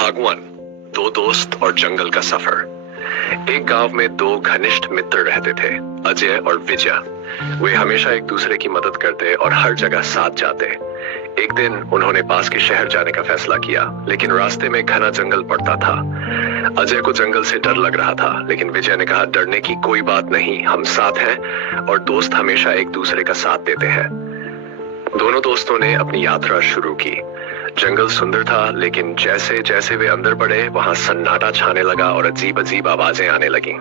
भाग 1। दो दोस्त और जंगल का सफर। एक गांव में दो घनिष्ठ मित्र रहते थे, अजय और विजय। वे हमेशा एक दूसरे की मदद करते और हर जगह साथ जाते। एक दिन उन्होंने पास के शहर जाने का फैसला किया, लेकिन रास्ते में घना जंगल पड़ता था। अजय को जंगल से डर लग रहा था, लेकिन विजय ने कहा, डरने की कोई बात नहीं, हम साथ हैं और दोस्त हमेशा एक दूसरे का साथ देते हैं। दोनों दोस्तों ने अपनी यात्रा शुरू की। जंगल सुंदर था, लेकिन जैसे जैसे वे अंदर बढ़े, वहां सन्नाटा छाने लगा और अजीब अजीब आवाजें आने लगी।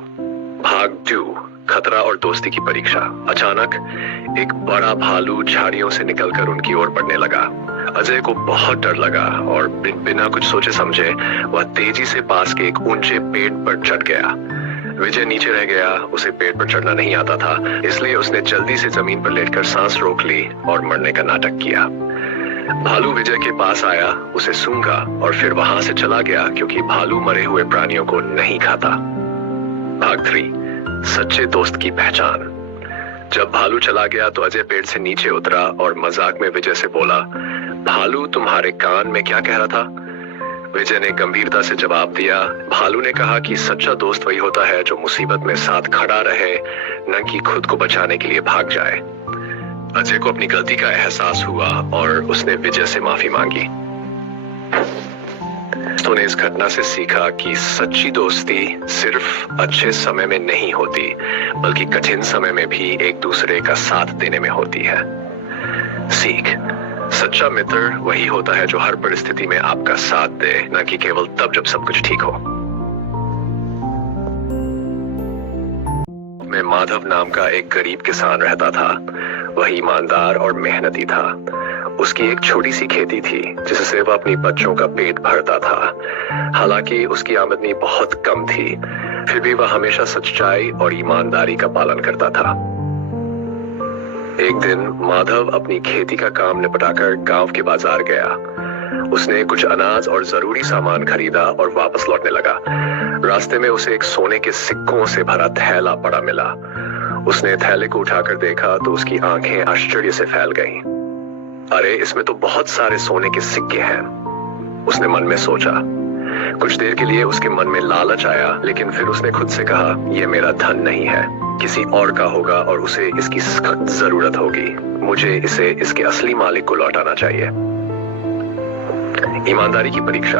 भाग 2। खतरा और दोस्ती की परीक्षा। अचानक एक बड़ा भालू झाड़ियों से निकलकर उनकी ओर बढ़ने लगा। अजय को बहुत डर लगा और बिना कुछ सोचे समझे वह तेजी से पास के एक ऊंचे पेड़ पर चढ़ गया। विजय नीचे रह गया। उसे पेड़ पर चढ़ना नहीं आता था, इसलिए उसने जल्दी से जमीन पर लेटकर सांस रोक ली और मरने का नाटक किया। भालू विजय के पास आया, उसे सूंघा और फिर वहां से चला गया, क्योंकि भालू मरे हुए प्राणियों को नहीं खाता। भाग 3। सच्चे दोस्त की पहचान। जब भालू चला गया तो अजय पेड़ से नीचे उतरा और मजाक में विजय से बोला, भालू तुम्हारे कान में क्या कह रहा था? विजय ने गंभीरता से जवाब दिया, भालू ने कहा कि सच्चा दोस्त वही होता है जो मुसीबत में साथ खड़ा रहे, न कि खुद को बचाने के लिए भाग जाए। अजय को अपनी गलती का एहसास हुआ और उसने विजय से माफी मांगी। उसने इस घटना से सीखा कि सच्ची दोस्ती सिर्फ अच्छे समय में नहीं होती, बल्कि कठिन समय में भी एक दूसरे का साथ देने में होती है। सीख। सच्चा मित्र वही होता है जो हर परिस्थिति में आपका साथ दे, न कि केवल तब जब सब कुछ ठीक हो। में माधव नाम का एक गरीब किसान रहता था। वह ईमानदार और मेहनती था। उसकी एक छोटी सी खेती थी, जिससे वह अपनी बच्चों का पेट भरता था। हालांकि उसकी आमदनी बहुत कम थी, फिर भी वह हमेशा सच्चाई और ईमानदारी का पालन करता था। एक दिन माधव अपनी खेती का काम निपटाकर गांव के बाजार गया। उसने कुछ अनाज और जरूरी सामान खरीदा और वापस लौटने लगा। रास्ते में उसे एक सोने के सिक्कों से भरा थैला पड़ा मिला। उसने थैले को उठाकर देखा तो उसकी आंखें आश्चर्य से फैल गईं। अरे, इसमें तो बहुत सारे सोने के सिक्के हैं, उसने मन में सोचा। कुछ देर के लिए उसके मन में लालच आया, लेकिन फिर उसने खुद से कहा, यह मेरा धन नहीं है, किसी और का होगा और उसे इसकी सख्त जरूरत होगी। मुझे इसे इसके असली मालिक को लौटाना चाहिए। ईमानदारी की परीक्षा।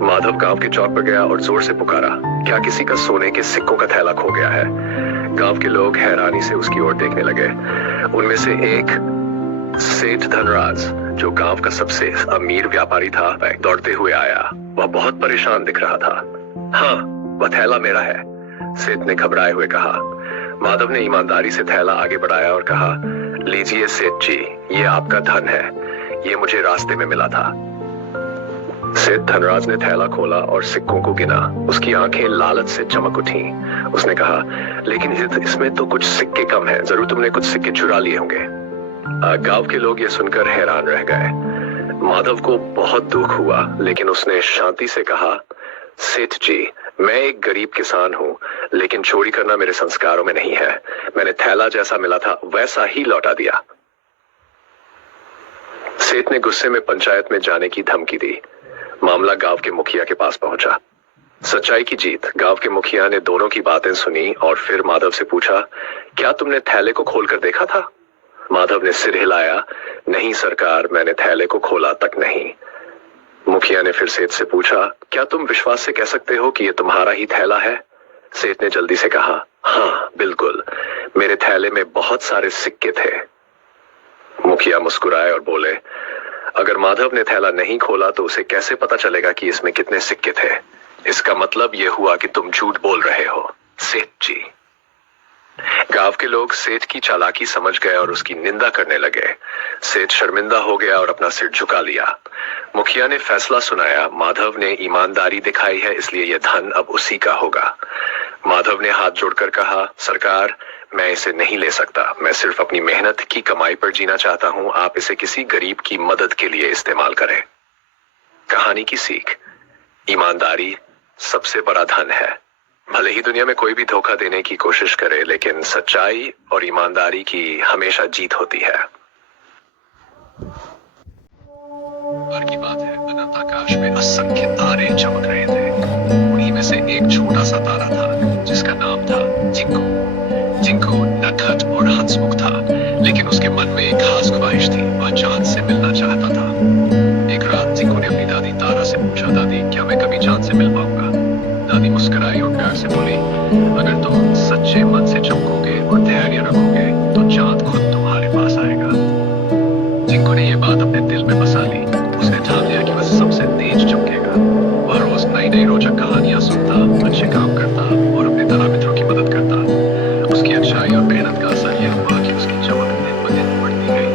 माधव गांव के चौक पर गया और जोर से पुकारा, क्या किसी का सोने के सिक्कों का थैला खो गया है? गांव के लोग हैरानी से उसकी ओर देखने लगे। उनमें से एक सेठ धनराज, जो गांव का सबसे अमीर व्यापारी था, वह दौड़ते हुए आया। वह बहुत परेशान दिख रहा था। हाँ, वह थैला मेरा है, सेठ ने घबराए हुए कहा। माधव ने ईमानदारी से थैला आगे बढ़ाया और कहा, लीजिए सेठ जी, ये आपका धन है, ये मुझे रास्ते में मिला था। सेठ धनराज ने थैला खोला और सिक्कों को गिना। उसकी आंखें लालच से चमक उठी। उसने कहा, लेकिन इसमें तो कुछ सिक्के कम हैं, जरूर तुमने कुछ सिक्के चुरा लिए होंगे। गांव के लोग ये सुनकर हैरान रह गए। माधव को बहुत दुख हुआ, लेकिन उसने शांति से कहा, सेठ जी, मैं एक गरीब किसान हूँ, लेकिन चोरी करना मेरे संस्कारों में नहीं है। मैंने थैला जैसा मिला था वैसा ही लौटा दिया। सेठ ने गुस्से में पंचायत में जाने की धमकी दी। मामला गांव के मुखिया के पास पहुंचा। सच्चाई की जीत। गांव के मुखिया ने दोनों की बातें सुनी और फिर माधव से पूछा, क्या तुमने थैले को खोलकर देखा था? माधव ने सिर हिलाया, नहीं सरकार, मैंने थैले को खोला तक नहीं। मुखिया ने फिर सेठ से पूछा, क्या तुम विश्वास से कह सकते हो कि यह तुम्हारा ही थैला है? सेठ ने जल्दी से कहा, हाँ बिल्कुल, मेरे थैले में बहुत सारे सिक्के थे। मुखिया मुस्कुराए और बोले, अगर माधव ने थैला नहीं खोला तो उसे कैसे पता चलेगा कि इसमें कितने सिक्के थे? इसका मतलब यह हुआ कि तुम झूठ बोल रहे हो, सेठ जी। गांव के लोग सेठ की चालाकी समझ गए और उसकी निंदा करने लगे। सेठ शर्मिंदा हो गया और अपना सिर झुका लिया। मुखिया ने फैसला सुनाया, माधव ने ईमानदारी दिखाई है, इसलिए यह धन अब उसी का होगा। माधव ने हाथ जोड़कर कहा, सरकार, मैं इसे नहीं ले सकता, मैं सिर्फ अपनी मेहनत की कमाई पर जीना चाहता हूं, आप इसे किसी गरीब की मदद के लिए इस्तेमाल करें। कहानी की सीख। ईमानदारी सबसे बड़ा धन है। भले ही दुनिया में कोई भी धोखा देने की कोशिश करे, लेकिन सच्चाई और ईमानदारी की हमेशा जीत होती है। बार की बात है, अनंत आकाश में असंख्य तारे चमक रहे थे। उन्हीं में से एक छोटा सा तारा था जिसका नाम था जिंकू। जिंकू नटखट और हंसमुख था, लेकिन उसके मन में एक खास ख्वाहिश थी। वह चांद से मिलना चाहता था। एक रात जिंकू ने अपनी दादी तारा से पूछा, दादी क्या मैं कभी चांद से मिल पाऊंगा? दादी मुस्कुराई और प्यार से बोली, अगर तुम सच्चे मन से चमकोगे और धैर्य रखोगे तो चांद खुद तुम्हारे पास आएगा। जिंकू ने यह बात अपने दिल में बसा ली। उसने ठान लिया कि वह सबसे तेज चमकेगा। वह रोज नई नई रोचक कहानियां सुनता, अच्छे काम करता और अपने तरह मित्रों की मदद करता। उसकी अच्छाई और मेहनत का असर यह हुआ कि उसकी चमक दिन ब दिन बढ़ती गई।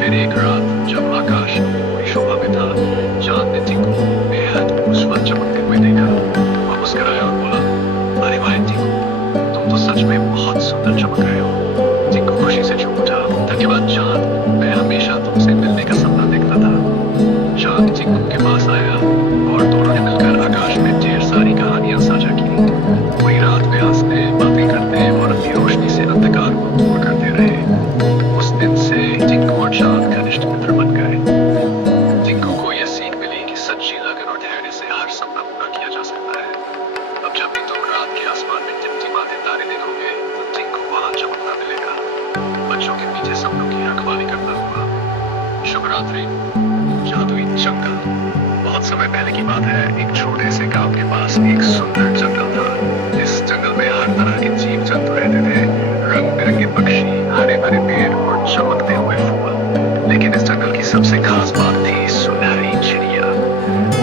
फिर एक रात जब आकाश पूरी शोभा में था, चांद ने जिंकू को बेहद उज्जवल चमकते हुए देखा। वह मुस्कुराया और बोला, अरे वाह जिंकू, तुम तो सच में बहुत सुंदर चमक रहे हो। जिंकू खुशी से झूम उठा, धन्यवाद चांद, मैं हमेशा तुमसे मिलने का सपना देखता था। चांद जिंकू के पास आया और दोनों ने मिलकर आकाश में ढेर सारी कहानियां साझा की। पूरी रात वे हंसते, बातें करते और अपनी रोशनी से अंधकार को दूर करते रहे। उस दिन से जिंकू और चांद घनिष्ठ मित्र बन गए। जिंकू को यह सीख मिली कि सच्ची लगन और धैर्य से हर सपना पूरा किया जा सकता है। अब जब भी तुम रात के आसमान में टिमटिमाते तारे देखोगे तो जिंकू वहां चमकता मिलेगा, बच्चों के मीठे सपनों की रखवाली करता हुआ। शुभ रात्रि। जादुई जंगल। बहुत समय पहले की बात है, एक छोटे से गांव के पास एक सुंदर जंगल था। इस जंगल में हर तरह के जीव जंतु रहते थे, रंग बिरंगे पक्षी, हरे भरे पेड़ और चमकते हुए फूल। लेकिन इस जंगल की सबसे खास बात थी सुनहरी चिड़िया।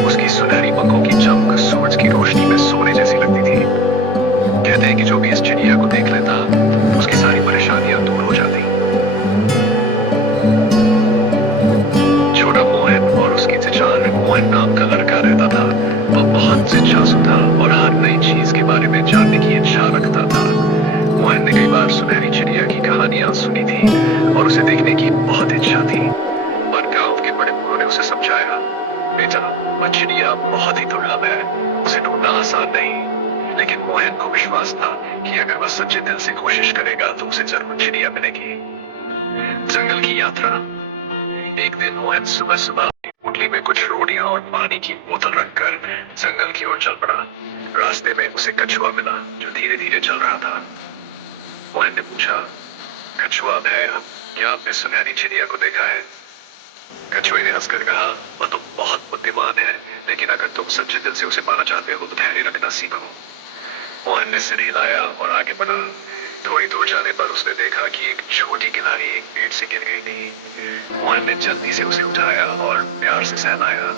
उसकी सुनहरी पंखों की चमक सूरज की रोशनी में सोने जैसी लगती थी। कहते हैं कि जो भी इस चिड़िया को देख लेता उसकी सारी परेशानियां दूर हो जाती। छोटा मोहन और उसकी चचार, मोहन नाम का लड़का रहता था। वह बहुत जिज्ञासु था और हर नई चीज के बारे में जानने की इच्छा रखता था। मोहन ने कई बार सुनहरी चिड़िया की कहानियां सुनी थी और उसे देखने की बहुत इच्छा थी। पर गांव के बड़े बूढ़ों ने उसे समझाया, बेटा वह चिड़िया बहुत ही दुर्लभ है, उसे ढूंढना आसान नहीं। लेकिन मोहन को विश्वास था कि अगर वह सच्चे दिल से कोशिश करेगा तो उसे जरूर चिड़िया मिलेगी। जंगल की यात्रा। एक दिन मोहन सुबह सुबह पोटली में कुछ रोटियां और पानी की बोतल रखकर जंगल की ओर चल पड़ा। रास्ते में उसे कछुआ मिला जो धीरे धीरे चल रहा था। मोहन ने पूछा, कछुआ भैया, क्या आपने सुनहरी चिड़िया को देखा है? कछुए ने हंसकर कहा, वह तो बहुत बुद्धिमान है, लेकिन अगर तुम सच्चे दिल से उसे पाना चाहते हो तो धैर्य रखना सीखो। मोहन ने सिर हिलाया और आगे बढ़ा। थोड़ी दूर जाने पर उसने देखा कि एक छोटी गिलहरी एक पेड़ से गिर गई थी। मोहन ने जल्दी से उसे उठाया और प्यार से सहलाया।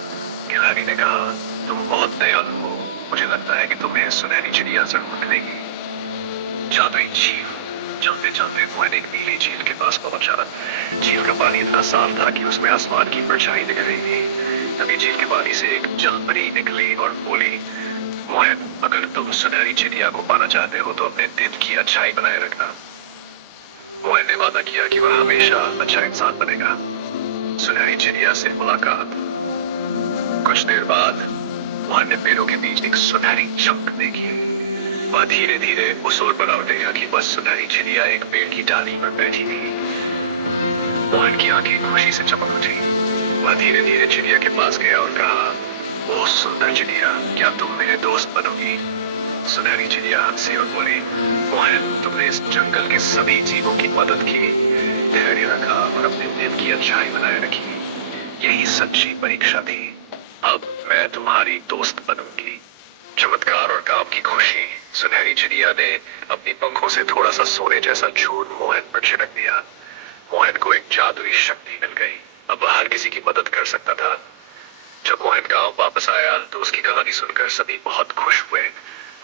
गिलहरी ने कहा, तुम बहुत दयालु हो, मुझे लगता है कि तुम्हें सुनहरी चिड़िया जरूर मिलेगी। जादुई झील। चलते चलते मोहन एक नीली झील के पास पहुंचा। झील का पानी इतना साफ था कि उसमें आसमान की परछाई दिख रही थी। तभी झील के पानी से एक जलपरी निकली और बोली, मोहन अगर तुम सुनहरी चिड़िया को पाना चाहते हो तो अपने दिल की अच्छाई बनाए रखना। मोहन ने वादा किया कि वह हमेशा अच्छा इंसान बनेगा। सुनहरी चिड़िया से मुलाकात। कुछ देर बाद मोहन ने पेड़ों के बीच एक सुनहरी चमक देखी। वह धीरे धीरे उस ओर बढ़ा और देखा कि बस सुनहरी चिड़िया एक पेड़ की डाली पर बैठी थी। मोहन की आंखें खुशी से चमक उठी। वह धीरे धीरे चिड़िया के पास गया और कहा, ओह सुंदर चिड़िया, क्या तुम मेरे दोस्त बनोगी? सुनहरी चिड़िया हंसी और बोली, मोहन तुमने इस जंगल के सभी जीवों की मदद की, धैर्य रखा और अपने दिल की अच्छाई बनाए रखी। यही सच्ची परीक्षा थी। अब मैं तुम्हारी दोस्त बनूंगी। चमत्कार और काम की खुशी। सुनहरी चिड़िया ने अपनी पंखों से थोड़ा सा सोने जैसा झूठ मोहन पर छिड़क दिया। मोहन को एक जादुई शक्ति मिल गई। अब वह हर किसी की मदद कर सकता था। जब मोहन गांव वापस आया तो उसकी कहानी सुनकर सभी बहुत खुश हुए।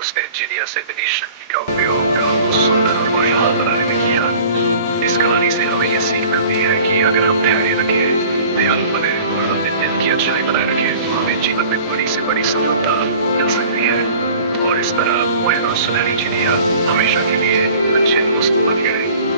उसने चिड़िया से मिली शक्ति का उपयोग गांव को सुंदर और खुशहाल बनाने में किया। इस कहानी से हमें यह सीख मिलती है कि अगर हम धैर्य रखें, दयालु बने और अपने दिल की अच्छाई बनाए रखें तो हमें जीवन में बड़ी से बड़ी सफलता मिल सकती है। और इस तरह मोहन और सुनहरी चिड़िया हमेशा के लिए अच्छे दोस्त बन गए।